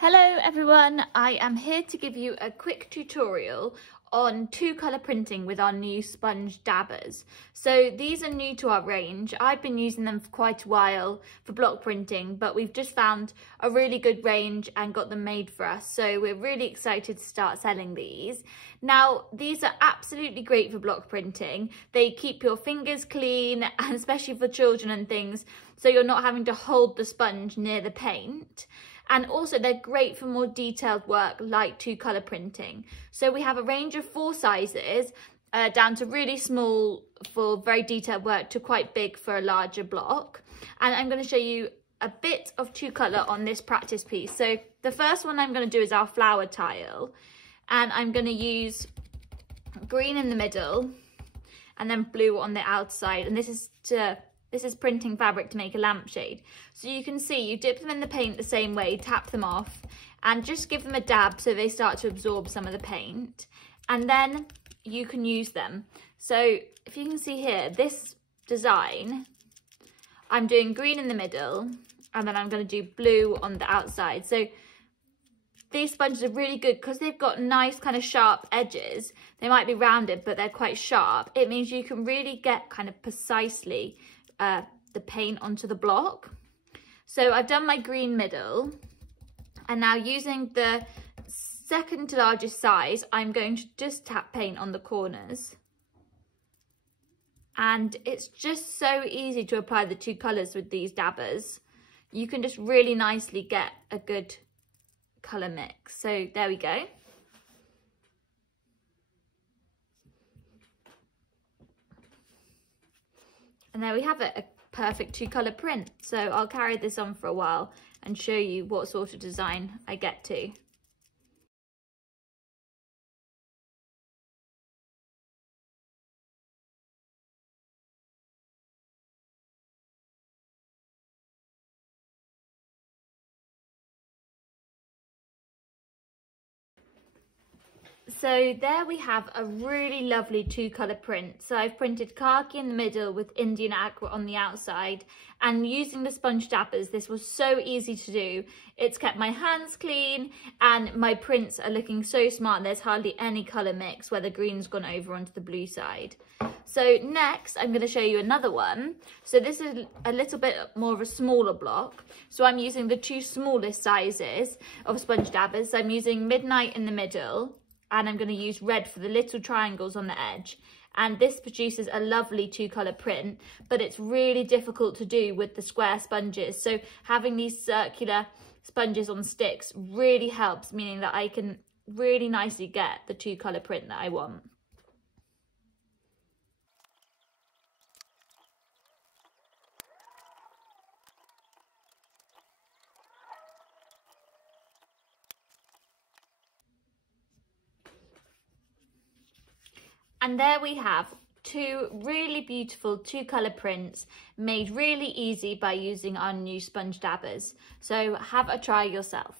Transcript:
Hello everyone, I am here to give you a quick tutorial on two colour printing with our new sponge dabbers. So these are new to our range. I've been using them for quite a while for block printing, but we've just found a really good range and got them made for us. So we're really excited to start selling these. Now, these are absolutely great for block printing. They keep your fingers clean, and especially for children and things, so you're not having to hold the sponge near the paint. And also they're great for more detailed work like two colour printing. So we have a range of 4 sizes, down to really small for very detailed work to quite big for a larger block. And I'm going to show you a bit of two colour on this practice piece. So the first one I'm going to do is our flower tile. And I'm going to use green in the middle and then blue on the outside. And this is printing fabric to make a lampshade. So you can see you dip them in the paint the same way, tap them off and just give them a dab so they start to absorb some of the paint, and then you can use them. So if you can see here, this design, I'm doing green in the middle and then I'm going to do blue on the outside. So these sponges are really good because they've got nice kind of sharp edges. They might be rounded, but they're quite sharp. It means you can really get kind of precisely the paint onto the block. So I've done my green middle, and now using the second largest size, I'm going to just tap paint on the corners. And it's just so easy to apply the two colours with these dabbers. You can just really nicely get a good colour mix. So there we go. And there we have it, a perfect two colour print. So I'll carry this on for a while and show you what sort of design I get to. So there we have a really lovely two colour print. So I've printed khaki in the middle with Indian aqua on the outside, and using the sponge dabbers, this was so easy to do. It's kept my hands clean and my prints are looking so smart. There's hardly any colour mix where the green's gone over onto the blue side. So next I'm going to show you another one. So this is a little bit more of a smaller block. So I'm using the two smallest sizes of sponge dabbers. So I'm using Midnight in the middle, and I'm going to use red for the little triangles on the edge. And this produces a lovely two colour print, but it's really difficult to do with the square sponges. So having these circular sponges on sticks really helps, meaning that I can really nicely get the two colour print that I want. And there we have two really beautiful two colour prints made really easy by using our new sponge dabbers. So have a try yourself.